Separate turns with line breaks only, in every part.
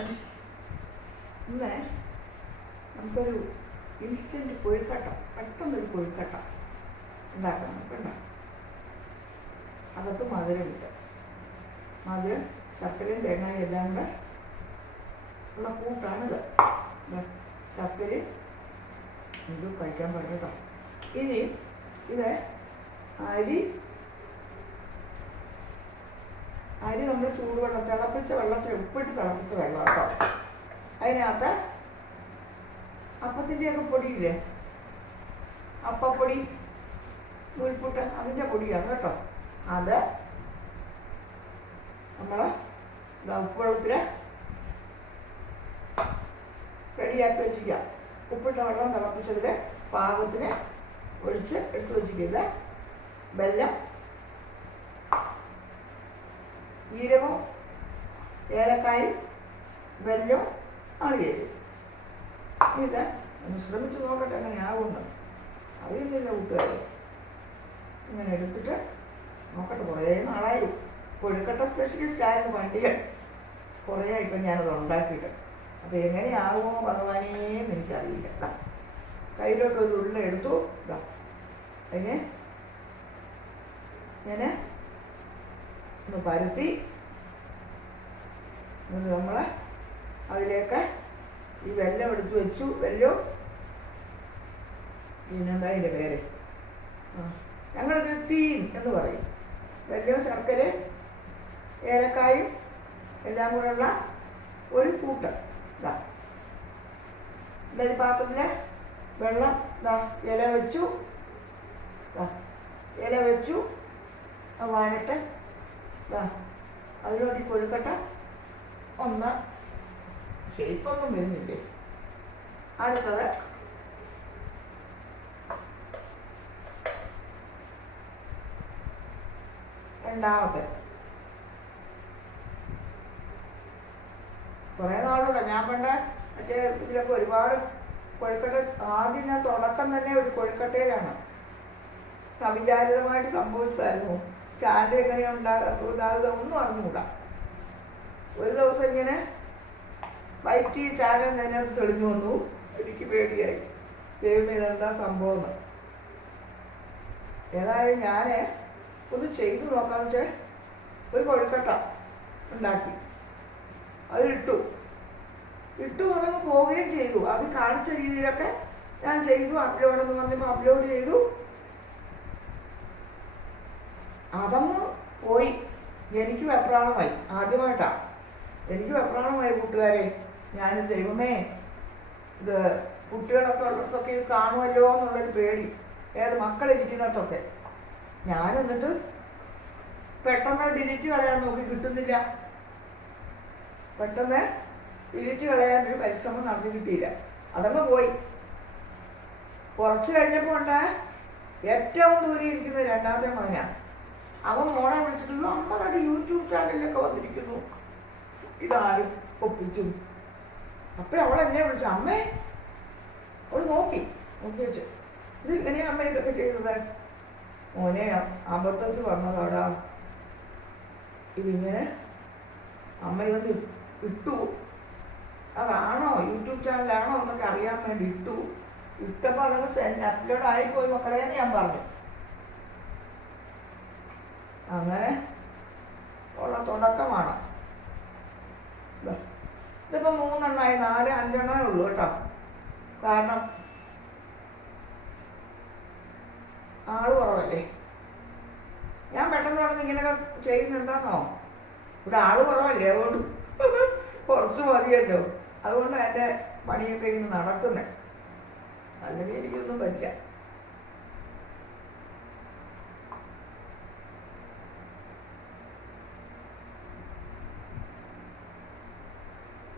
Friends ഇന്ന് നമുക്കൊരു instant കൊഴുക്കട്ട പെട്ടെന്നൊരു കൊഴുക്കട്ട ഉണ്ടാക്കണം നമുക്കുണ്ടോ അകത്ത് മധുരമില്ല മധുരം ശർക്കരയും തേങ്ങയും എല്ലാം കൂടെ ഉള്ള കൂട്ടാണിത്. ശർക്കര ഇത് കഴിക്കാൻ പറ്റട്ടോ ഇനി ഇത് അരി അരി നമ്മൾ ചൂടുവെള്ളം തിളപ്പിച്ച വെള്ളത്തിൽ ഉപ്പിട്ട് തിളപ്പിച്ച വെള്ളം കേട്ടോ. അതിനകത്ത് അപ്പത്തിന്റെയൊക്കെ പൊടിയില്ലേ? അപ്പപ്പൊടി നൂൽപുട്ട് അതിന്റെ പൊടിയാണ് കേട്ടോ. അത് നമ്മൾ ഉപ്പ് വെള്ളത്തിൽ റെഡിയാക്കി വെച്ചിരിക്കുക ഉപ്പിട്ട വെള്ളം തിളപ്പിച്ചതിൽ പാകത്തിന് ഒഴിച്ച് എടുത്ത് വെച്ചിരിക്കുന്നത്. വെല്ലം ജീരകവും ഏലക്കായും വെല്ലവും അളിയേരും ഇത്. ഒന്ന് ശ്രമിച്ച് നോക്കട്ടെ എങ്ങനെയാകുമെന്ന് അറിയുന്നില്ല കൂട്ടുകാരെ. ഇങ്ങനെ എടുത്തിട്ട് നോക്കട്ടെ കുറേ നാളായി. കൊഴുക്കട്ട സ്പെഷ്യലിസ്റ്റ് ആയിരുന്നു വണ്ടികൾ കുറേ ഇപ്പം ഞാനത് ഉണ്ടാക്കിയിട്ട്. അപ്പോൾ എങ്ങനെയാകുമോ ഭഗവാനേന്ന് എനിക്കറിയില്ല. കയ്യിലോട്ട് ഒരു ഉള്ള എടുത്തു. ഇതാ അതിന് ഞാൻ ഒന്ന് പരത്തി എന്നിട്ട് നമ്മൾ അതിലേക്ക് ഈ വെല്ലം എടുത്ത് വെച്ചു. വെല്ലോ. പിന്നെന്താ അതിന്റെ പേര്? ഞങ്ങളിത് തീൻ എന്ന് പറയും. വെല്ലവും ശർക്കര ഏലക്കായും എല്ലാം കൂടെയുള്ള ഒരു കൂട്ട്. ഇതാ ഇതൊരു പാത്രത്തിൽ വെള്ളം. ഇതാ ഇല വെച്ചു. ഇല വെച്ചു. അത് വാനിട്ട് ഇതാ അതിനോട് കൊഴുക്കട്ട ഒന്ന് ഷേപ്പൊന്നും വരുന്നില്ലേ? അടുത്തത്. രണ്ടാമത്തെ. കുറേ നാളുണ്ട്? ഞാൻ പണ്ട് മറ്റേ ഇതിലൊക്കെ ഒരുപാട് കൊഴുക്കട്ട ആദ്യം ഞാൻ തുടക്കം തന്നെ ഒരു കൊഴുക്കട്ടയിലാണ്. അവിചാരിതമായിട്ട് സംഭവിച്ചതായിരുന്നു. ചാനൽ എങ്ങനെയാണ് ഉണ്ടാകുക ഇതാകുക ഒന്നും അറിഞ്ഞുകൂടാ. ഒരു ദിവസം ഇങ്ങനെ വൈറ്റ് ചാനൽ തന്നെ തെളിഞ്ഞു വന്നു. എനിക്ക് പേടിയായി. ദൈവമേ ഇതെന്താ സംഭവം? ഏതായാലും ഞാൻ ഒന്ന് ചെയ്തു നോക്കാന്ന് വെച്ചാൽ ഒരു കൊഴുക്കട്ട ഉണ്ടാക്കി. അതിലിട്ടു. ഇട്ടു അതങ്ങ് പോവുകയും ചെയ്തു. അത് കാണിച്ച രീതിയിലൊക്കെ ഞാൻ ചെയ്തു അപ്ലോഡ് എന്ന് പറഞ്ഞപ്പോൾ അപ്ലോഡ് ചെയ്തു. അതങ്ങ് പോയി. എനിക്ക് വെപ്രാളമായി ആദ്യമായിട്ടാ. എനിക്ക് വെപ്രാളമായി കൂട്ടുകാരെ. ഞാൻ ദൈവമേ ഇത് കുട്ടികളൊക്കെ ഉള്ളിടത്തൊക്കെ ഇത് കാണുമല്ലോ എന്നുള്ളൊരു പേടി. ഏത് മക്കളിരിക്കുന്നിടത്തൊക്കെ ഞാൻ എന്നിട്ട് പെട്ടെന്ന് ഡിലിറ്റ് കളയാൻ നോക്കി കിട്ടുന്നില്ല. പെട്ടെന്ന് ഡിലിറ്റ് കളയാൻ ഒരു പരിശ്രമം നടന്നു കിട്ടിയില്ല. അതങ്ങ് പോയി. കുറച്ച് കഴിഞ്ഞപ്പോൾ ഉണ്ട് ഏറ്റവും ദൂരെ ഇരിക്കുന്ന രണ്ടാമത്തെ മകനാണ് അവൻ മോളെ വിളിച്ചിട്ടുള്ളൂ അമ്മ കണ്ട് യൂട്യൂബ് ചാനലിലൊക്കെ വന്നിരിക്കുന്നു. ഇതാരും ഒപ്പിച്ചു. അപ്പോഴും അവൾ എന്നെ വിളിച്ചു. അമ്മേ അവൾ നോക്കി നോക്കി വെച്ചു. ഇത് ഇങ്ങനെയാ അമ്മ ഇതൊക്കെ ചെയ്തത്? മോനെ അബദ്ധത്തിൽ വന്നതാടാ. ഇതിങ്ങനെ അമ്മ ഇതൊന്ന് ഇട്ടു. അതാണോ യൂട്യൂബ് ചാനലാണോ എന്നൊക്കെ അറിയാൻ വേണ്ടി ഇട്ടു. ഇട്ടപ്പോൾ അതൊക്കെ സെൻഡ് അപ്ലോഡ് ആയിപ്പോയി മക്കളെ എന്ന് ഞാൻ പറഞ്ഞു. അങ്ങനെ ഉള്ള തുടക്കമാണ്. ഇതിപ്പോ മൂന്നെണ്ണമായി നാല് അഞ്ചെണ്ണമേ ഉള്ളൂ കേട്ടോ. കാരണം ആൾ കുറവല്ലേ? ഞാൻ പെട്ടെന്ന് പറഞ്ഞ് ഇങ്ങനെയൊക്കെ ചെയ്യുന്ന എന്താണെന്നോ ഇവിടെ ആൾ കുറവല്ലേ അതുകൊണ്ട് കുറച്ച് മതിയല്ലോ. അതുകൊണ്ട് എന്റെ പണിയൊക്കെ ഇന്ന് നടക്കുന്നത് അല്ലെങ്കിൽ എനിക്കൊന്നും പറ്റില്ല.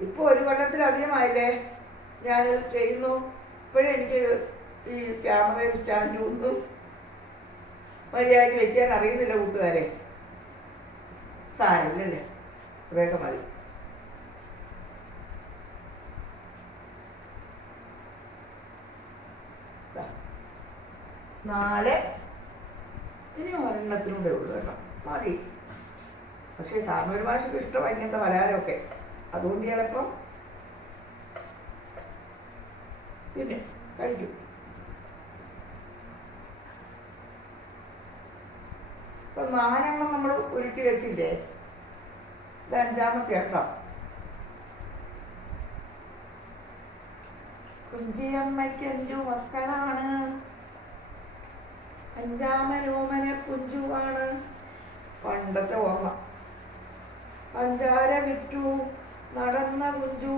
ഇപ്പോൾ ഒരു കൊല്ലത്തിലധികമായില്ലേ? ഞാൻ ചെയ്യുന്നു. ഇപ്പോഴും എനിക്ക് ഈ ക്യാമറയും സ്റ്റാൻഡും ഒന്നും മര്യാദയ്ക്ക് വെക്കാൻ അറിയുന്നില്ല കൂട്ടുകാരെ. സാരമില്ലല്ലേ? ഇത്രയൊക്കെ മതി. നാല് ഇനി ഒരെണ്ണത്തിനൂടെ ഉള്ളൂ കേട്ടോ. മതി. പക്ഷേ താമര ഭാഷയ്ക്ക് ഇഷ്ടമായി ഇങ്ങനത്തെ പലഹാരമൊക്കെ അതുകൊണ്ട് ചിലപ്പം പിന്നെ കഴിക്കും. ഇപ്പൊ നാലെണ്ണം നമ്മൾ ഉരുട്ടി വെച്ചില്ലേ? ഇത് അഞ്ചാമത്തെ കേട്ടോ കുഞ്ചിയമ്മയ്ക്ക് അഞ്ചു മക്കളാണ്. അഞ്ചാമ രോമന കുഞ്ചുവാണ്. പണ്ടത്തെ ഓർമ്മ. പഞ്ചാര വിറ്റു. നടന്ന കുഞ്ചു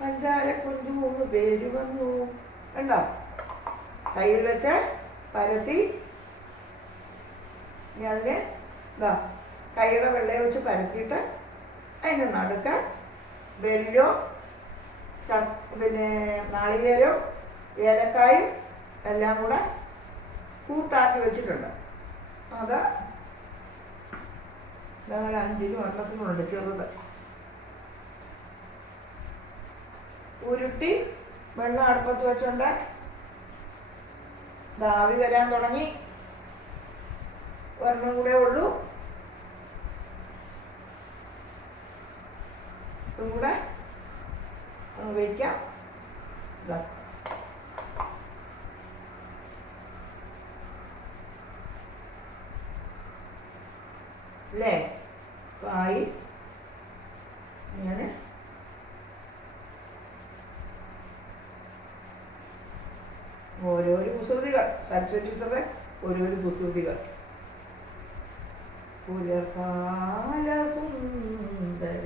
പഞ്ചാര കുഞ്ചു എന്ന് പേര് വന്നു. കണ്ടോ? കയ്യിൽ വെച്ച് പരത്തി. ഇനി അതിനെ എന്താ കൈയുടെ വെള്ളയെ വെച്ച് പരത്തിയിട്ട് അതിന് നടുക്ക വെല്ലോ പിന്നെ നാളികേരവും ഏലക്കായും എല്ലാം കൂടെ കൂട്ടാക്കി വെച്ചിട്ടുണ്ട്. അത് ഞങ്ങൾ അഞ്ചിനും എണ്ണത്തിനുണ്ട് ചെറുത്. ഉരുട്ടി വെള്ളം അടുപ്പത്ത് വെച്ചുകൊണ്ട് ദാവി വരാൻ തുടങ്ങി. ഒരെണ്ണം കൂടെ ഉള്ളൂ. ഇതും കൂടെ അങ്ങ്. അല്ലേ കായി ഇങ്ങനെ. ഓരോരോ കുസൃതികൾ സരസ്വതി ഓരോരു കുസൃതികൾ പുലകാല സുന്ദര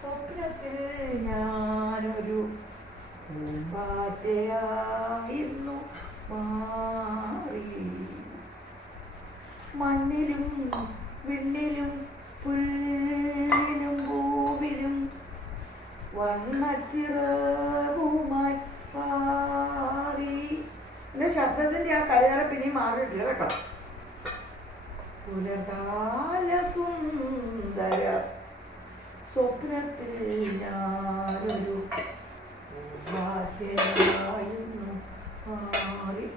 സ്വപ്നത്തിൽ ഞാനൊരു പൂമ്പാറ്റയായിരുന്നു മാറി. മണ്ണിലും വിണ്ണിലും പുല്ലിലും പൂവിലും വർണച്ചിറകുമായി ശബ്ദത്തിന്റെ ആ കരകര പിന്നെയും മാറിയിട്ടില്ല കേട്ടോ. പുലകാല സുന്ദര സ്വപ്നത്തിൽ ഞാനൊരു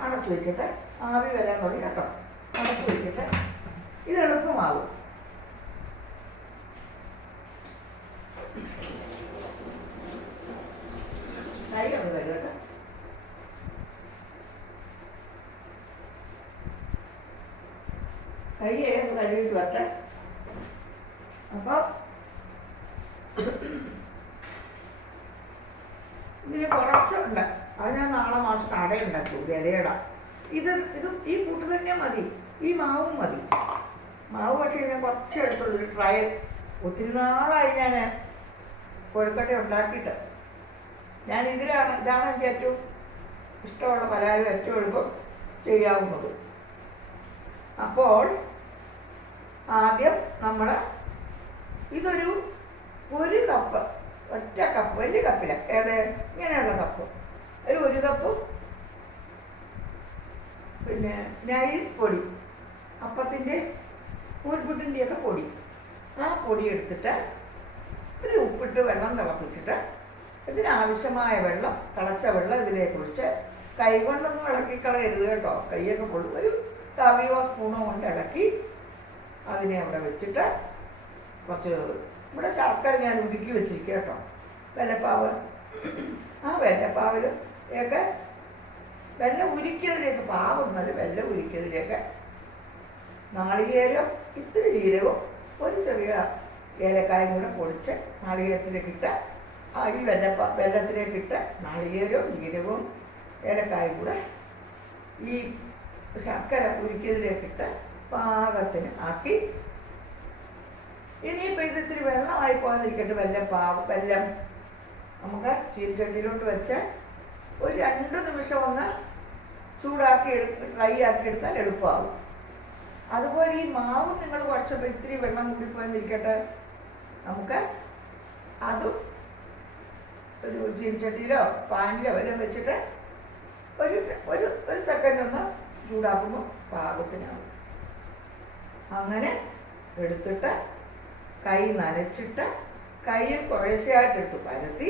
അണച്ചു വയ്ക്കട്ടെ ആവി വരാൻ തുടങ്ങി കേട്ടോ. അടച്ചു വയ്ക്കട്ടെ ഇത് എളുപ്പമാകും കൈ ഒന്ന് കഴുകട്ടെ കൈ ഒന്ന് കഴുകിയിട്ട് വരട്ടെ? അപ്പോൾ ഇതിന് കുറച്ചുണ്ട് അത് ഞാൻ നാളെ മാസം അട വിലയട. ഇത് ഇത് ഈ കൂട്ട് തന്നെ മതി ഈ മാവും മതി. മാവ് പക്ഷേ ഞാൻ കുറച്ച് എടുത്തുള്ളൂ ഒരു ട്രയൽ ഒത്തിരി നാളായി ഞാൻ കൊഴുക്കട്ട ഉണ്ടാക്കിയിട്ട്. ഞാൻ ഇതിലാണ് ഇതാണ് എനിക്ക് ഏറ്റവും ഇഷ്ടമുള്ള പലഹാരം ഏറ്റവും എളുപ്പം ചെയ്യാവുന്നത്. അപ്പോൾ ആദ്യം നമ്മൾ ഇതൊരു ഒരു കപ്പ് ഒറ്റ കപ്പ് വലിയ കപ്പില ഏത്? ഇങ്ങനെയുള്ള കപ്പ്. ഒരു ഒരു കപ്പ് പിന്നെ നൈസ് പൊടി. അപ്പത്തിന്റെ നൂൽപുട്ടിന്റെയൊക്കെ പൊടി. ആ പൊടി എടുത്തിട്ട് ഇത്തിരി ഉപ്പിട്ട് വെള്ളം തിളപ്പിച്ചിട്ട് ഇതിനാവശ്യമായ വെള്ളം തിളച്ച വെള്ളം ഇതിലേക്ക് ഒഴിച്ച് കൈകൊണ്ടൊന്നും ഇളക്കി കളയരുത് കേട്ടോ. കൈയൊക്കെ പൊള്ളും ഒരു തവിയോ സ്പൂണോ കൊണ്ട് ഇളക്കി അതിനെ അവിടെ വെച്ചിട്ട് കുറച്ച് ഇവിടെ ശർക്കര ഞാൻ ഉരുക്കി വെച്ചിരിക്കുക കേട്ടോ. വെല്ലപ്പാവ് ആ വെല്ലപ്പാവൽ ഒക്കെ വെല്ല ഉരുക്കിയതിലേക്ക് പാവുന്നത് വെല്ല ഉരുക്കിയതിലേക്ക് നാളികേരം ഇത്തിരി ജീരകവും ഒരു ചെറിയ ഏലക്കായും കൂടെ പൊടിച്ച് നാളികേരത്തിലേക്ക് ഇട്ട് ആ ഈ വെല്ലപ്പ വെല്ലത്തിലേക്ക് ഇട്ട് നാളികേരവും ജീരകവും ഏലക്കായും കൂടെ ഈ ശർക്കര ഉരുക്കിയതിലേക്ക് ഇട്ട് പാകത്തിന് ആക്കി. ഇനിയിപ്പോൾ ഇത് ഇത്തിരി വെള്ളമായി പോകാതിരിക്കട്ടെ വല്ല പാവ വല്ല നമുക്ക് ചീൻചട്ടിയിലോട്ട് വെച്ച് ഒരു രണ്ട് നിമിഷം ഒന്ന് ചൂടാക്കി ഡ്രൈ ആക്കി എടുത്താൽ എളുപ്പമാകും. അതുപോലെ ഈ മാവ് നിങ്ങൾ കുറച്ചപ്പോൾ ഇത്തിരി വെള്ളം കൂടി പോയെന്നിരിക്കട്ടെ നമുക്ക് അതും ഒരു ചീൻചട്ടിയിലോ പാനിലോ വല്ലതും വെച്ചിട്ട് ഒരു ഒരു ഒരു സെക്കൻഡ് ഒന്ന് ചൂടാക്കുമ്പോൾ പാകത്തിനാവും അങ്ങനെ എടുത്തിട്ട് കൈ നനച്ചിട്ട് കയ്യിൽ കുറേശ്ശെയായിട്ട് എടുത്ത് പരത്തി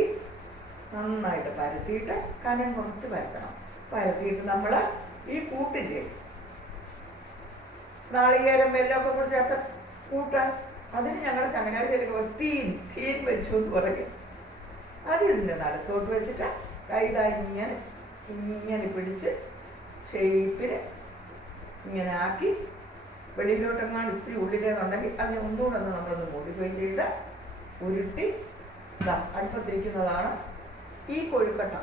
നന്നായിട്ട് പരത്തിയിട്ട് കനം കുറച്ച് പരത്തണം. പരത്തിയിട്ട് നമ്മൾ ഈ കൂട്ടില്ലേ? നാളികേരം വെല്ലമൊക്കെ കൂടി ചേർത്ത് കൂട്ട്. അതിന് ഞങ്ങളുടെ ചങ്ങനാശ്ശേരിക്ക് തീൻ തീൻ വെച്ചു എന്ന് പറയും. അതിതിന്റെ നടുത്തോട്ട് വെച്ചിട്ട് കൈതാ ഇങ്ങനെ ഇങ്ങനെ പിടിച്ച് ഷേപ്പിൽ ഇങ്ങനെ ആക്കി വെളിയിലോട്ടെങ്ങാണ്ട് ഇത്തിരി ഉള്ളിലേന്നുണ്ടെങ്കിൽ അതിനെ ഒന്നുകൂടെ ഒന്ന് നമ്മളൊന്ന് മോഡിഫൈ ചെയ്ത് ഉരുട്ടി ഇതാ അടുപ്പത്തിരിക്കുന്നതാണ് ഈ കൊഴുക്കട്ട.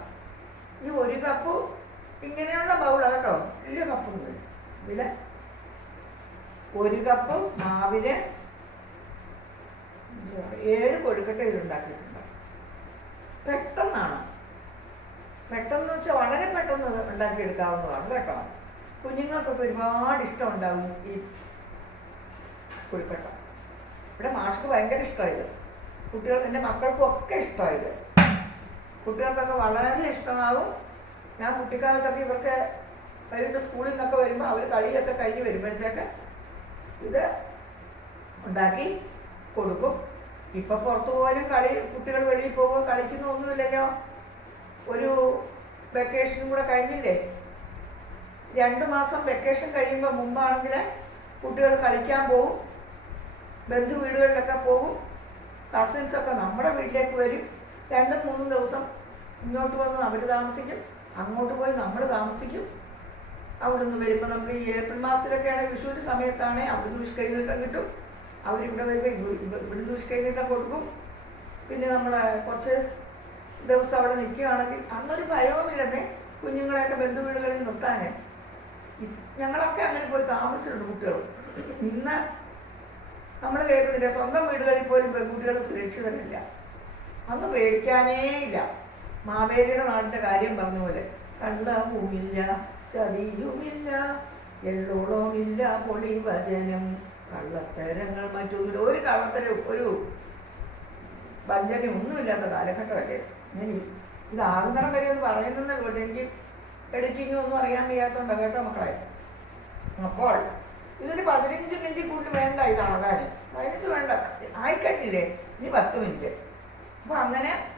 ഈ ഒരു കപ്പ് ഇങ്ങനെയുള്ള ബൗളാണ് കേട്ടോ വലിയ കപ്പൊന്നും ഇതിൽ ഒരു കപ്പ് മാവിന് ഏഴ് കൊഴുക്കട്ട ഇതുണ്ടാക്കിയിട്ടുണ്ട് പെട്ടെന്നാണ്. പെട്ടെന്ന് വെച്ചാൽ വളരെ പെട്ടെന്ന് ഉണ്ടാക്കിയെടുക്കാവുന്നതാണ് കേട്ടോ. കുഞ്ഞുങ്ങൾക്കൊക്കെ ഒരുപാട് ഇഷ്ടം ഉണ്ടാകും ഈ കൊഴുക്കട്ട ഇവിടെ മാഷ്ക്ക് ഭയങ്കര ഇഷ്ടമായത് കുട്ടികൾ എന്റെ മക്കൾക്കും ഒക്കെ ഇഷ്ടമായത് കുട്ടികൾക്കൊക്കെ വളരെ ഇഷ്ടമാകും. ഞാൻ കുട്ടിക്കാലത്തൊക്കെ ഇവർക്ക് വരുമ്പോൾ സ്കൂളിൽ നിന്നൊക്കെ വരുമ്പോൾ അവർ കളിയൊക്കെ കഴിഞ്ഞ് വരുമ്പോഴത്തേക്ക് ഇത് ഉണ്ടാക്കി കൊടുക്കും. ഇപ്പൊ പുറത്തു പോകാനും കളി കുട്ടികൾ വെളിയിൽ പോകുക കളിക്കുന്ന ഒന്നുമില്ലല്ലോ. ഒരു വെക്കേഷനും കൂടെ കഴിഞ്ഞില്ലേ? രണ്ട് മാസം വെക്കേഷൻ കഴിയുമ്പോൾ മുമ്പാണെങ്കിൽ കുട്ടികൾ കളിക്കാൻ പോകും ബന്ധു വീടുകളിലൊക്കെ പോകും കസിൻസൊക്കെ നമ്മുടെ വീട്ടിലേക്ക് വരും. രണ്ടും മൂന്നും ദിവസം ഇങ്ങോട്ട് വന്ന് അവർ താമസിക്കും. അങ്ങോട്ട് പോയി നമ്മൾ താമസിക്കും. അവിടുന്ന് വരുമ്പോൾ നമുക്ക് ഈ ഏപ്രിൽ മാസത്തിലൊക്കെയാണ് വിഷുവിന്റെ സമയത്താണ് അവിടുന്ന് വിഷു കൈനീട്ടം കിട്ടും. അവരിവിടെ വരുമ്പോൾ ഇവ- ഇവ- ഇവിടുന്ന് വിഷു കൈനീട്ടം കൊടുക്കും. പിന്നെ നമ്മൾ കുറച്ച് ദിവസം അവിടെ നിൽക്കുകയാണെങ്കിൽ അന്നൊരു ഭയവുമില്ലെന്നേ കുഞ്ഞുങ്ങളെയൊക്കെ ബന്ധുവീടുകളിൽ നിർത്താനേ. ഞങ്ങളൊക്കെ അങ്ങനെ പോയി താമസിച്ചിട്ടുണ്ട് കുട്ടികൾ ഇന്ന് നമ്മൾ കേൾക്കുന്നില്ല. സ്വന്തം വീടുകളിൽ പോലും പെൺകുട്ടികൾ സുരക്ഷിതരല്ല. അന്ന് പേടിക്കാനേ ഇല്ല. മാവേലിയുടെ നാടിന്റെ കാര്യം പറഞ്ഞ പോലെ കള്ളവുമില്ല ചതിയുമില്ല എള്ളോളവുമില്ല പൊളി വചനം കള്ളത്തരങ്ങൾ മറ്റൊന്നുമില്ല. ഒരു കള്ളത്തരം ഒരു വഞ്ചന ഒന്നുമില്ലാത്ത കാലഘട്ടമല്ലേ? ഇനി ഇത് ഇതാകുന്നിടം വരെ ഒന്ന് പറയുന്നതേ കൊണ്ട് എനിക്ക് എഡിറ്റിംഗ് ഒന്നും അറിയാൻ വയ്യാത്തോണ്ടാ കേട്ടോ മക്കളെ. അപ്പോൾ ഇതൊരു പതിനഞ്ച് മിനിറ്റ് കൂടി വേണ്ട ഇതാകാൻ പതിനഞ്ച് വേണ്ട. ആയിക്കഴിഞ്ഞില്ലേ? ഇനി പത്ത് മിനിറ്റ്. അപ്പൊ അങ്ങനെ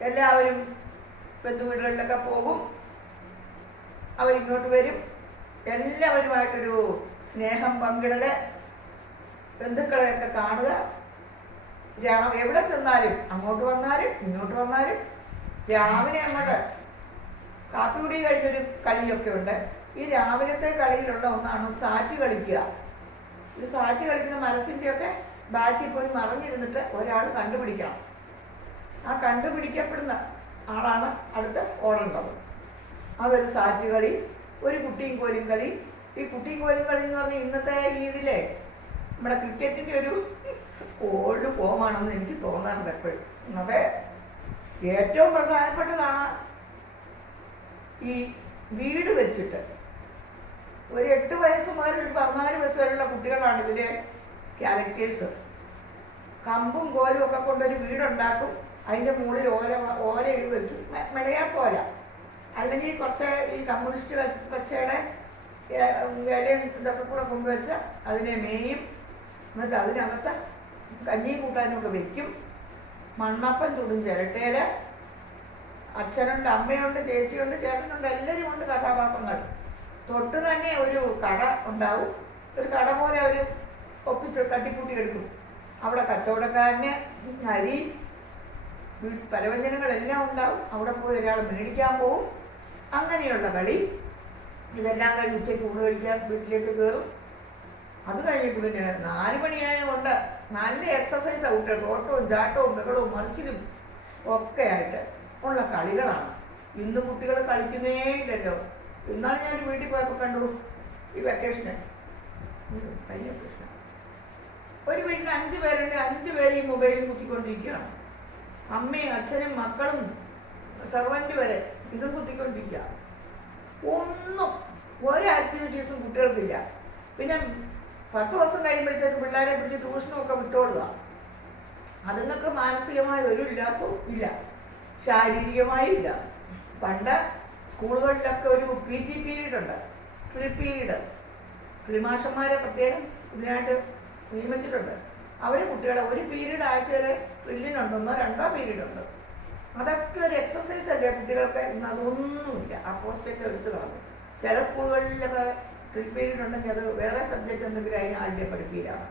എല്ലാവരും ബന്ധുവീടുകളിലൊക്കെ പോകും. അവരിങ്ങോട്ട് വരും. എല്ലാവരുമായിട്ടൊരു സ്നേഹം പങ്കിടൽ. ബന്ധുക്കളെയൊക്കെ കാണുക. രാവിലെ എവിടെ ചെന്നാലും അങ്ങോട്ട് വന്നാലും ഇങ്ങോട്ട് വന്നാലും രാവിലെ അങ്ങോട്ട് കാപ്പി കുടി കഴിഞ്ഞൊരു കളിയൊക്കെ ഉണ്ട്. ഈ രാവിലത്തെ കളിയിലുള്ള ഒന്നാണ് സാറ്റ് കളിക്കുക. ഈ സാറ്റ് കളിക്കുന്ന മരത്തിന്റെയൊക്കെ ബാക്കിൽ പോയി മറിഞ്ഞിരുന്നിട്ട് ഒരാൾ കണ്ടുപിടിക്കണം. ആ കണ്ടുപിടിക്കപ്പെടുന്ന ആളാണ് അടുത്ത് ഓടേണ്ടത്. അതൊരു സാറ്റ് കളി ഒരു കുട്ടിയും കോലും കളി. ഈ കുട്ടിയും കോലും കളി എന്ന് പറഞ്ഞാൽ ഇന്നത്തെ രീതിയിലെ നമ്മുടെ ക്രിക്കറ്റിന്റെ ഒരു ഓൾഡ് ഫോമാണെന്ന് എനിക്ക് തോന്നാറുണ്ട് എപ്പോഴും. അതെ ഏറ്റവും പ്രധാനപ്പെട്ടതാണ് ഈ വീട് വെച്ചിട്ട്. ഒരു എട്ട് വയസ്സ് മുതൽ ഒരു പതിനാല് വയസ്സ് വരെയുള്ള കുട്ടികളാണ് ഇതിലെ ക്യാരക്ടേഴ്സ് കമ്പും കോലും ഒക്കെ കൊണ്ടൊരു വീടുണ്ടാക്കും. അതിന്റെ മുകളിൽ ഓല ഓല ഇഴ് വെക്കും. പോല മെടയാപ്പോല അല്ലെങ്കിൽ കുറച്ച് ഈ കമ്മ്യൂണിസ്റ്റ് പച്ചയുടെ ഇലയും ഇതൊക്കെ കൂടെ കൊണ്ടുവച്ച് അതിനെ മേയും. എന്നിട്ട് അതിനകത്ത് കഞ്ഞിയും കൂട്ടാനും ഒക്കെ വെക്കും. മണ്ണപ്പൻ ചുടും ചിരട്ടയിൽ അച്ഛനുണ്ട് അമ്മയുണ്ട് ചേച്ചിയുണ്ട് ചേട്ടനുണ്ട് എല്ലാവരും ഉണ്ട് കഥാപാത്രങ്ങൾ. തൊട്ട് തന്നെ ഒരു കട ഉണ്ടാവും. ഒരു കട പോലെ അവർ ഒപ്പിച്ച് തട്ടിക്കൂട്ടി എടുക്കും അവിടെ കച്ചവടക്കാരന് അരി പലവ്യഞ്ജനങ്ങളെല്ലാം ഉണ്ടാവും. അവിടെ പോയി ഒരാൾ മേടിക്കാൻ പോവും. അങ്ങനെയുള്ള കളി. ഇതെല്ലാം കഴിഞ്ഞ് ഉച്ചയ്ക്ക് ഊണ് കഴിക്കാൻ വീട്ടിലേക്ക് കയറും അത് കഴിഞ്ഞിട്ട് പിന്നെ നാല് മണിയായതുകൊണ്ട് നല്ല എക്സസൈസ് ഔട്ട് ഓട്ടവും ചാട്ടവും ബഹളവും മറിച്ചിലും ഒക്കെ ആയിട്ട് ഉള്ള കളികളാണ്. ഇന്ന് കുട്ടികൾ കളിക്കുന്നേ ഇല്ലല്ലോ. ഇന്നാണ് ഞാൻ വീട്ടിൽ പോയപ്പോൾ കണ്ടു ഈ വെക്കേഷന് കഴിഞ്ഞ ഒരു വീട്ടിൽ അഞ്ച് പേരുണ്ട് അഞ്ച് പേര് ഈ മൊബൈലിൽ കുത്തിക്കൊണ്ടിരിക്കുകയാണ്. അമ്മയും അച്ഛനും മക്കളും സർവന്റ് വരെ ഇതും കുത്തിക്കൊണ്ടിരിക്കുക. ഒന്നും ഒരു ആക്ടിവിറ്റീസും കുട്ടികൾക്കില്ല. പിന്നെ പത്ത് ദിവസം കഴിയുമ്പോഴത്തേക്ക് പിള്ളേരെ പിടിച്ച് ട്യൂഷനും ഒക്കെ വിട്ടോളുക. അതുങ്ങൾക്ക് മാനസികമായ ഒരു ഉല്ലാസവും ഇല്ല. ശാരീരികമായി ഇല്ല. പണ്ട് സ്കൂളുകളിലൊക്കെ ഒരു പി ടി പീരീഡ് ഉണ്ട് ഫ്രീ പീരീഡ്. ക്രിമാഷന്മാരെ പ്രത്യേകം ഇതിനായിട്ട് നിയമിച്ചിട്ടുണ്ട്. അവർ കുട്ടികളെ ഒരു പീരീഡ് ആഴ്ചയിൽ ഡ്രില്ലിനുണ്ടെന്നോ രണ്ടോ പീരീഡ് ഉണ്ട് അതൊക്കെ ഒരു എക്സസൈസ് അല്ലേ കുട്ടികൾക്ക്? ഇന്ന് അതൊന്നുമില്ല. ആ പോസ്റ്റൊക്കെ എടുത്തു കളഞ്ഞു. ചില സ്കൂളുകളിലൊക്കെ ഡ്രിൽ പീരീഡ് ഉണ്ടെങ്കിൽ അത് വേറെ സബ്ജക്റ്റ് എന്തെങ്കിലും അതിന് ആദ്യം പഠിപ്പിക്കാം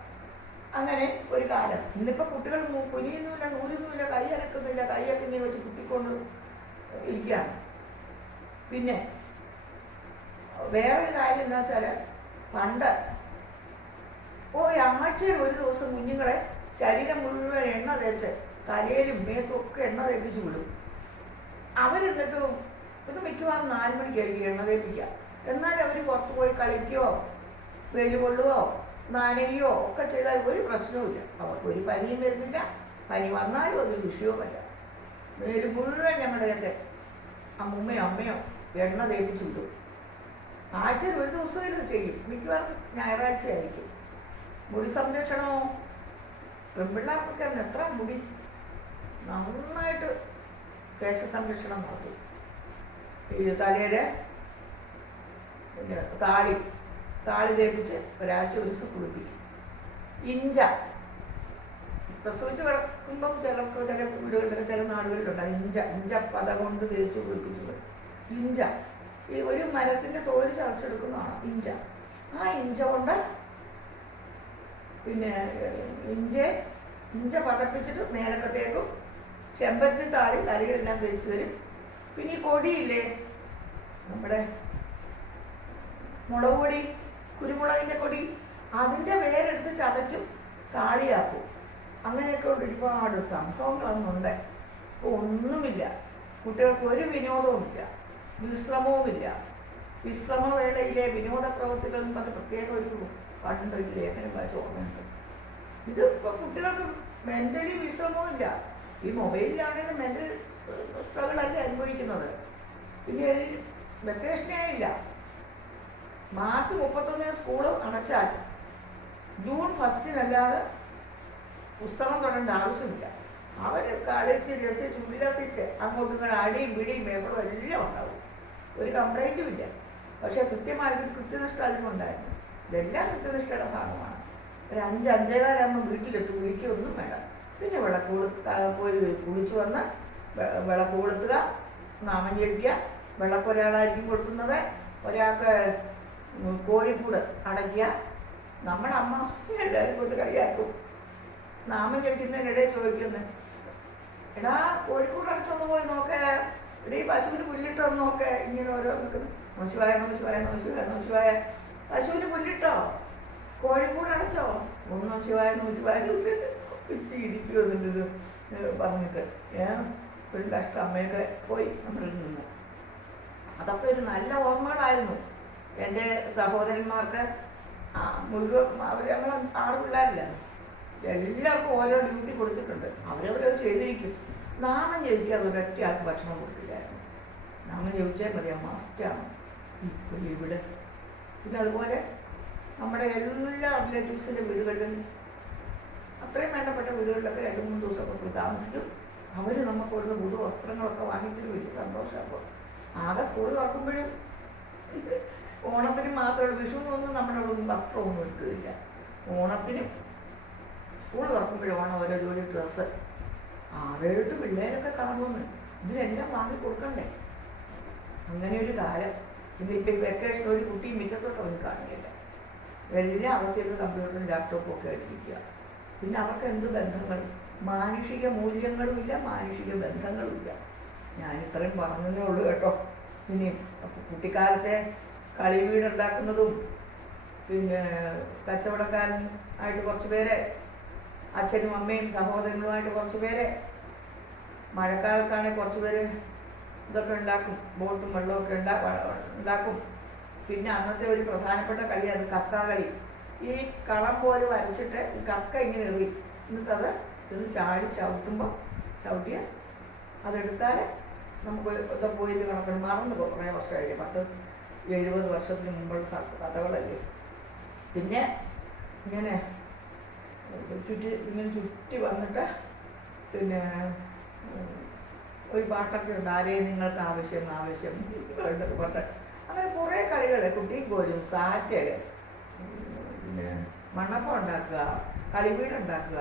അങ്ങനെ ഒരു കാലം. ഇന്നിപ്പോൾ കുട്ടികൾ കുനിയുന്നുമില്ല നൂരുന്നുമില്ല കൈ അരക്കുന്നില്ല കൈയൊക്കെ ഇങ്ങനെ വെച്ച് കുത്തിക്കൊണ്ട് ഇരിക്കുകയാണ്. പിന്നെ വേറൊരു കാര്യം എന്താ വെച്ചാൽ പണ്ട് ഓ ആഴ്ചയിൽ ഒരു ദിവസം കുഞ്ഞുങ്ങളെ ശരീരം മുഴുവൻ എണ്ണ തേച്ച് തലയിലും മേത്തും ഒക്കെ എണ്ണ തേപ്പിച്ച് വിടും. അവരെന്നിട്ട് ഇത് മിക്കവാറും നാല് മണിക്കായിരിക്കും എണ്ണ തേപ്പിക്കുക. എന്നാൽ അവർ പുറത്ത് പോയി കളിക്കുകയോ വെയിൽ കൊള്ളുകയോ ഒക്കെ ചെയ്താൽ ഒരു പ്രശ്നവുമില്ല അവർക്ക് ഒരു പനിയും വരുന്നില്ല. പനി വന്നാലും ഒരു വിഷയവുമല്ല വേര് മുഴുവൻ ഞങ്ങളുടെ അമ്മൂമ്മയോ അമ്മയോ എണ്ണ തേപ്പിച്ച് വിടും ആഴ്ചയിൽ ഒരു ദിവസമെങ്കിലും ചെയ്യും. മിക്കവാറും ഞായറാഴ്ച ആയിരിക്കും മുടി സംരക്ഷണമോ? പെൺപിള്ളേർക്കൊക്കെ അന്ന് എത്ര മുടി? നന്നായിട്ട് കേശ സംരക്ഷണം നടത്തി. ഈ തലയുടെ പിന്നെ താളി താളി തേപ്പിച്ച് ഒരാഴ്ച ഒരു ദിവസം കുളിപ്പിക്കും. ഇഞ്ച. പ്രസവിച്ച് കിടക്കുമ്പം ചിലർക്ക് ചില വീടുകളിലൊക്കെ ചില നാടുകളിലുണ്ട് ഇഞ്ച ഇഞ്ച പത കൊണ്ട് തേച്ച് കുളിപ്പിച്ചത്. ഇഞ്ച. ഈ ഒരു മരത്തിന്റെ തോൽ ചതച്ചെടുക്കുന്നതാണ് ഇഞ്ച. ആ ഇഞ്ച കൊണ്ട് പിന്നെ ഇഞ്ച ഇഞ്ച പതപ്പിച്ചിട്ട് മേലക്കത്തേക്കും ചെമ്പരത്തി താളി തലയിലെല്ലാം തേച്ച് തരും. പിന്നെ ഈ കൊടിയില്ലേ നമ്മുടെ മുളക് പൊടി കുരുമുളകിന്റെ കൊടി അതിന്റെ വേരെടുത്ത് ചതച്ചും താളിയാക്കും. അങ്ങനെയൊക്കെ ഉണ്ട് ഒരുപാട് സംഭവങ്ങളൊന്നുണ്ട്. ഇപ്പോൾ ഒന്നുമില്ല. കുട്ടികൾക്ക് ഒരു വിനോദവുമില്ല. വിശ്രമവുമില്ല. വിശ്രമവേളയിലെ വിനോദ പ്രവർത്തികൾ അത് പ്രത്യേക ഒരു പണ്ട് ഒരു ലേഖനം വായിച്ച് ഓർമ്മയുണ്ട്. ഇത് ഇപ്പോൾ കുട്ടികൾക്ക് മെന്റലി വിശ്രമവുമില്ല. ഈ മൊബൈലിലാണെങ്കിലും മെന്റൽ സ്ട്രഗിളല്ലേ അനുഭവിക്കുന്നത്. പിന്നെ വെക്കേഷനേ മാർച്ച് മുപ്പത്തൊന്നിന് സ്കൂൾ അടച്ചാൽ ജൂൺ ഫസ്റ്റിനല്ലാതെ പുസ്തകം തുടരേണ്ട ആവശ്യമില്ല. അവർ കളിച്ച് രസിച്ച് ഉല്ലസിച്ച് അങ്ങോട്ടും ഇങ്ങോട്ട് അടിയും പിടിയും പേപ്പറും എല്ലാം ഉണ്ടാവും. ഒരു കംപ്ലൈന്റും ഇല്ല. പക്ഷേ കൃത്യമായിട്ട് കൃത്യനിഷ്ഠ അതിനുണ്ടായിരുന്നു ഇതെല്ലാം കൃത്യനിഷ്ഠയുടെ ഭാഗമാണ്. ഒരു അഞ്ച് അഞ്ചേകാലാകുമ്പോൾ വീട്ടിലെത്തും. കുളിക്കൊന്നും വേണം പിന്നെ വിളക്ക് പോയി കുളിച്ചു വന്ന് വിളക്ക് കൊളുത്തുക നാമം ജപിക്കുക വിളക്ക് ഒരാളായിരിക്കും കൊടുക്കുന്നത് ഒരാൾക്ക് കോഴിക്കൂട് അടയ്ക്കുക. നമ്മുടെ അമ്മ എല്ലാവരും കൊണ്ട് കളിയാക്കും. നാമം ജപിക്കുന്നതിനിടെ ചോദിക്കുന്നു എടാ കോഴിക്കൂട് അടച്ചൊന്ന് പോയി നോക്കേ. എടീ പശുവിന് പുല്ലിട്ടോ എന്നൊക്കെ ഇങ്ങനെ ഓരോ നിൽക്കുന്നു. നമശിവായ നമശിവായ നമശിവായ നമശിവായ പശുവിന് പുല്ലിട്ടോ? കോഴിക്കൂട് അടച്ചോ? മൂന്ന് നമശിവായ നമശിവായ ചിരിക്കും എന്നിട്ട് ഇത് ഏഹ് പറഞ്ഞിട്ട്. ഏ ഒരു കഷ്ടം. അമ്മയൊക്കെ പോയി നമ്മളിൽ നിന്ന്. അതൊക്കെ ഒരു നല്ല ഓർമ്മകളായിരുന്നു. എന്റെ സഹോദരന്മാർക്ക് മുഴുവൻ അവർ ഞങ്ങൾ ആറ് പിള്ളേരില്ല? എല്ലാവർക്കും ഓരോ ഡ്യൂട്ടി കൊടുത്തിട്ടുണ്ട്. അവരവരെ ചെയ്തിരിക്കും. നാമം ജപിക്കാതെ അത് ആൾക്ക് ഭക്ഷണം കൊടുക്കില്ലായിരുന്നു നാമം ചോദിച്ചാൽ ആ മസ്റ്റാണ് ഇപ്പോൾ ഇവിടെ. പിന്നെ അതുപോലെ നമ്മുടെ എല്ലാ റിലേറ്റീവ്സിന്റെ വീടുകളിലും അത്രയും വേണ്ടപ്പെട്ട വീടുകളിലൊക്കെ രണ്ട് മൂന്ന് ദിവസമൊക്കെ പോയി താമസിക്കും. അവർ നമുക്ക് ഇവിടുന്ന് പുതു വസ്ത്രങ്ങളൊക്കെ വാങ്ങിച്ചിട്ട് വലിയ സന്തോഷമാകും ആകെ സ്കൂൾ തുറക്കുമ്പോഴും ഓണത്തിന് മാത്രമേ വിഷുവിനൊന്നും നമ്മുടെ അവിടെ ഒന്നും വസ്ത്രമൊന്നും എടുക്കുകയില്ല ഓണത്തിനും സ്കൂൾ തുറക്കുമ്പോഴും ഓണം ഓരോ ജോലി ഡ്രസ്സ് ആരോട്ട് പിള്ളേരൊക്കെ കാണുമെന്ന്. ഇതിനെല്ലാം വാങ്ങി കൊടുക്കണ്ടേ? അങ്ങനെ ഒരു കാലം പിന്നെ ഇപ്പൊ വെക്കേഷൻ ഒരു കുട്ടിയും അവർ കാണില്ല എല്ലാം അകത്തേക്ക് കമ്പ്യൂട്ടറും ലാപ്ടോപ്പും ഒക്കെ ആയിട്ടിരിക്കുക പിന്നെ അവർക്ക് എന്ത് ബന്ധങ്ങൾ? മാനുഷിക മൂല്യങ്ങളും ഇല്ല മാനുഷിക ബന്ധങ്ങളും ഇല്ല. ഞാൻ ഇത്രയും പറഞ്ഞതേ ഉള്ളൂ കേട്ടോ. ഇനി കുട്ടിക്കാലത്തെ കളി വീടുണ്ടാക്കുന്നതും പിന്നെ കച്ചവടക്കാരൻ ആയിട്ട് കുറച്ച് പേരെ അച്ഛനും അമ്മയും സഹോദരങ്ങളുമായിട്ട് കുറച്ച് പേരെ മഴക്കാലത്താണെങ്കിൽ കുറച്ച് പേര് ഇതൊക്കെ ഉണ്ടാക്കും. ബോട്ടും വെള്ളമൊക്കെ ഒക്കെ ഉണ്ടാക്കും. പിന്നെ അന്നത്തെ ഒരു പ്രധാനപ്പെട്ട കളിയാണ് കക്ക കളി. ഈ കളം പോലെ വരച്ചിട്ട് കക്ക ഇങ്ങനെ എറി എന്നിട്ടത് ഇത് ചാടി ചവിട്ടുമ്പോൾ ചവിട്ടിയ അതെടുത്താൽ നമുക്ക് ഇതൊക്കെ പോയിട്ട് കണക്കിന് മറന്നു പോകും. കുറേ വർഷം വർഷമായില്ലേ പത്ത് എഴുപത് വർഷത്തിന് മുമ്പുള്ള കഥകളല്ലേ. പിന്നെ ഇങ്ങനെ ചുറ്റി ഇങ്ങനെ ചുറ്റി വന്നിട്ട് പിന്നെ ഒരു പാട്ടൊക്കെ ഉണ്ട്. ആരെയും നിങ്ങൾക്ക് ആവശ്യം ആവശ്യം. പാട്ട്. അങ്ങനെ കുറേ കളികൾ കുട്ടിയും പോലും സാറ്റ് പിന്നെ മണ്ണപ്പം ഉണ്ടാക്കുക കളിവീട് ഉണ്ടാക്കുക.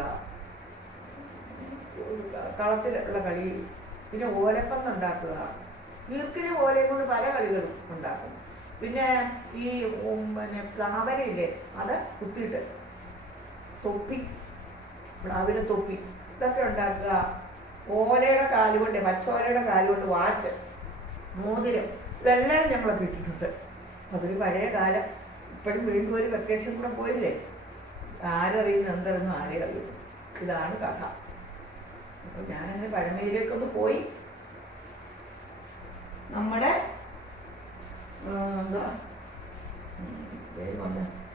കളത്തിലുള്ള കളി. പിന്നെ ഓലപ്പന്ത് ഉണ്ടാക്കുക. ഈർക്കിലും ഓലയും കൊണ്ട് പല കളികളും ഉണ്ടാക്കും. പിന്നെ ഈ പിന്നെ പ്ലാവരയില്ലേ അത് കുത്തിയിട്ട് തൊപ്പി പ്ലാവിലെ തൊപ്പി ഇതൊക്കെ ഉണ്ടാക്കുക. ഓലയുടെ കാലുകൊണ്ട് മച്ചോലയുടെ കാലുകൊണ്ട് വാച്ച് മോതിരം ഇതെല്ലാം ഞങ്ങൾ കിട്ടിയിട്ടുണ്ട്. അതൊരു പഴയ കാലം. ഇപ്പോഴും വീണ്ടും ഒരു വെക്കേഷൻ കൂടെ പോയില്ലേ? ആരറിയുന്നു എന്തെന്ന് ആരെ അറിയൂ ഇതാണ് കഥ. അപ്പോൾ ഞാനങ്ങനെ പഴമയിലേക്കൊന്ന് പോയി. നമ്മുടെ എന്താ?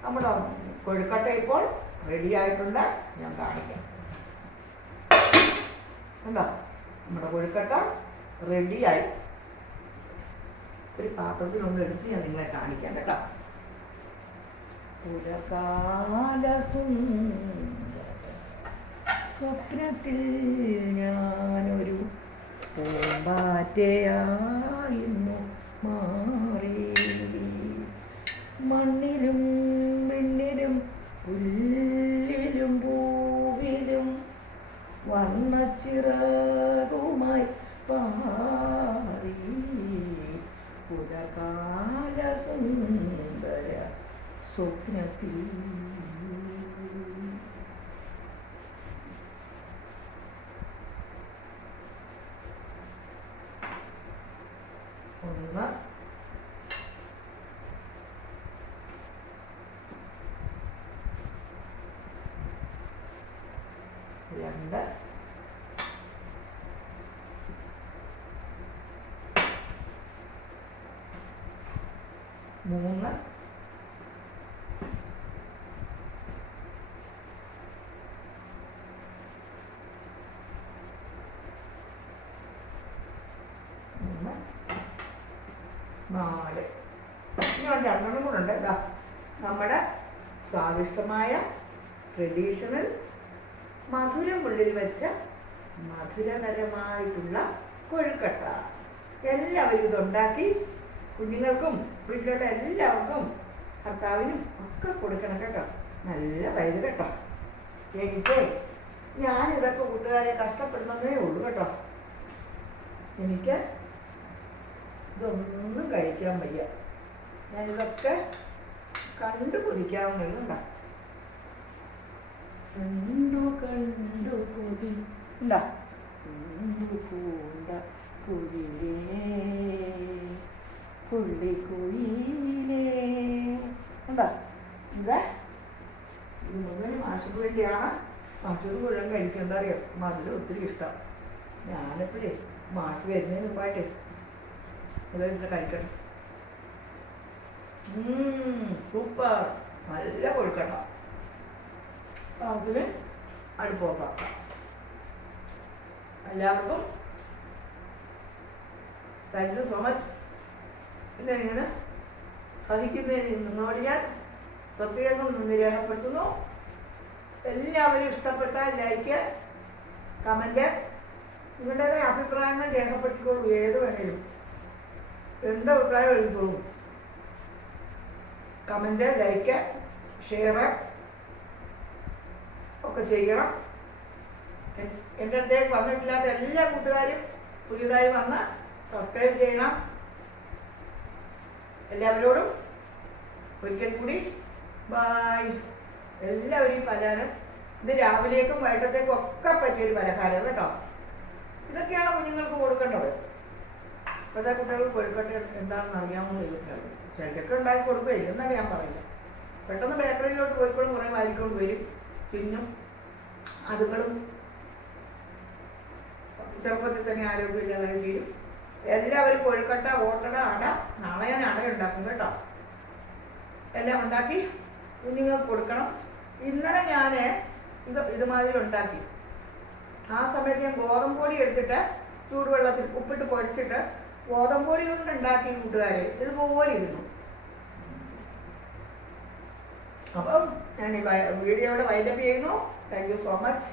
നമ്മുടെ കൊഴുക്കട്ട ഇപ്പോൾ റെഡി ആയിട്ടുണ്ട്. ഞാൻ കാണിക്കാം. കണ്ടോ? നമ്മുടെ കൊഴുക്കട്ട റെഡിയായി ഒരു പാത്രത്തിലൊന്ന് എടുത്ത് ഞാൻ നിങ്ങളെ കാണിക്കാം കേട്ടോ. സ്വപ്നത്തിൽ ഞാനൊരു പൂമ്പാറ്റയായിരുന്നു. മാറി മിണ്ണിലും വർണച്ചിറകുമായി പാറി. പുലകാല സുന്ദര സ്വപ്നത്തിൽ. ഒന്ന്. രണ്ട്. മൂന്ന്. നാല്. ഇനി ഒരു രണ്ടെണ്ണം കൂടെ ഉണ്ട്. ഇതാ നമ്മുടെ സ്വാദിഷ്ടമായ ട്രഡീഷണൽ മധുരം ഉള്ളിൽ വെച്ച മധുരകരമായിട്ടുള്ള കൊഴുക്കട്ട. എല്ലാവരും ഇതുണ്ടാക്കി കുഞ്ഞുങ്ങൾക്കും വീട്ടിലുള്ള എല്ലാവർക്കും ഭർത്താവിനും ഒക്കെ കൊടുക്കണം കേട്ടോ. നല്ല തൈര് കേട്ടോ. എനിക്ക് ഞാനിതൊക്കെ കൂട്ടുകാരെ കഷ്ടപ്പെടുന്നതേ ഉള്ളൂ കേട്ടോ. എനിക്ക് ഇതൊന്നും കഴിക്കാൻ വയ്യ. ഞാനിതൊക്കെ കണ്ടു കുതിക്കാവുന്നുണ്ട കണ്ടു കണ്ടു കൊതി ഉണ്ടാ കണ്ടു പൂണ്ട കുയിലേ പുള്ളി കുഴിയിലേ. എന്താ? ഇത് മുഴുവൻ മാഷക്ക് വേണ്ടിയാണ്? മാഷക്ക് മുഴുവൻ കഴിക്കണ്ട അറിയാം? മധുരം ഒത്തിരി ഇഷ്ടം. ഞാനെപ്പോഴേ മാഷ് വരുന്നതിന് മുമ്പായിട്ട് ഇതെടുത്ത് കഴിക്കട്ടെ സൂപ്പർ നല്ല കൊഴുക്കട്ട. അതിന് അടുപ്പോക്കാം എല്ലാവർക്കും താങ്ക് യു സോ മച്ച് പിന്നെ ഇങ്ങനെ സഹിക്കുന്നതിന് നിന്നോട് ഞാൻ പ്രത്യേകം രേഖപ്പെടുത്തുന്നു. എല്ലാവരും ഇഷ്ടപ്പെട്ട ലൈക്ക് കമന്റ് നിങ്ങളുടെ അഭിപ്രായങ്ങൾ രേഖപ്പെടുത്തിക്കോളൂ. ഏത് വേണേലും. എന്ത് അഭിപ്രായം എഴുതിക്കോളൂ. കമന്റ് ലൈക്ക് ഷെയർ ഒക്കെ ചെയ്യണം. എൻ- എന്റെ അടുത്തേക്ക് വന്നിട്ടില്ലാത്ത എല്ലാ കൂട്ടുകാരും പുതിയതായി വന്ന് സബ്സ്ക്രൈബ് ചെയ്യണം. എല്ലാവരോടും ഒരിക്കൽ കൂടി ബായ് എല്ലാവരും പലഹാരം ഇത് രാവിലേക്കും വൈകിട്ടത്തേക്കും ഒക്കെ പറ്റിയൊരു പലഹാരം കേട്ടോ. ഇതൊക്കെയാണ് കുഞ്ഞുങ്ങൾക്ക് കൊടുക്കേണ്ടത്? ഇപ്പോഴത്തെ കുട്ടികൾക്ക് കൊഴുക്കട്ടെ എന്താണെന്ന് അറിയാമെന്ന് ചോദിച്ചാൽ. ചിലക്കൊക്കെ ഉണ്ടാക്കി കൊടുക്കുകയില്ല എന്നാണ് ഞാൻ പറയുന്നത്. പെട്ടെന്ന് ബേക്കറിയിലോട്ട് പോയിക്കോളും കുറേ വാരിക്കൊണ്ട് വരും. തിന്നും അതുങ്ങളും ചെറുപ്പത്തിൽ തന്നെ ആരോഗ്യമില്ലാതെ തീരും. എല്ലാവരും കൊഴുക്കട്ട ഓട്ടട അട നാളെ ഞാൻ അട ഉണ്ടാക്കും കേട്ടോ. എല്ലാം ഉണ്ടാക്കി കുഞ്ഞുങ്ങൾക്ക് കൊടുക്കണം. ഇന്നലെ ഞാൻ ഇത് ഇതുമാതിരി ഉണ്ടാക്കി. ആ സമയത്ത് ഞാൻ ഗോതമ്പ് പൊടി എടുത്തിട്ട് ചൂടുവെള്ളത്തിൽ ഉപ്പിട്ട് പൊടിച്ചിട്ട് ഗോതമ്പ് പൊടി കൊണ്ട് ഉണ്ടാക്കി കൂട്ടുകാരെ. ഇതുപോലെ ഇരുന്നു. അപ്പം ഞാൻ ഈ വീഡിയോയുടെ വൈൻഡപ്പ് ചെയ്യുന്നു. Thank you so much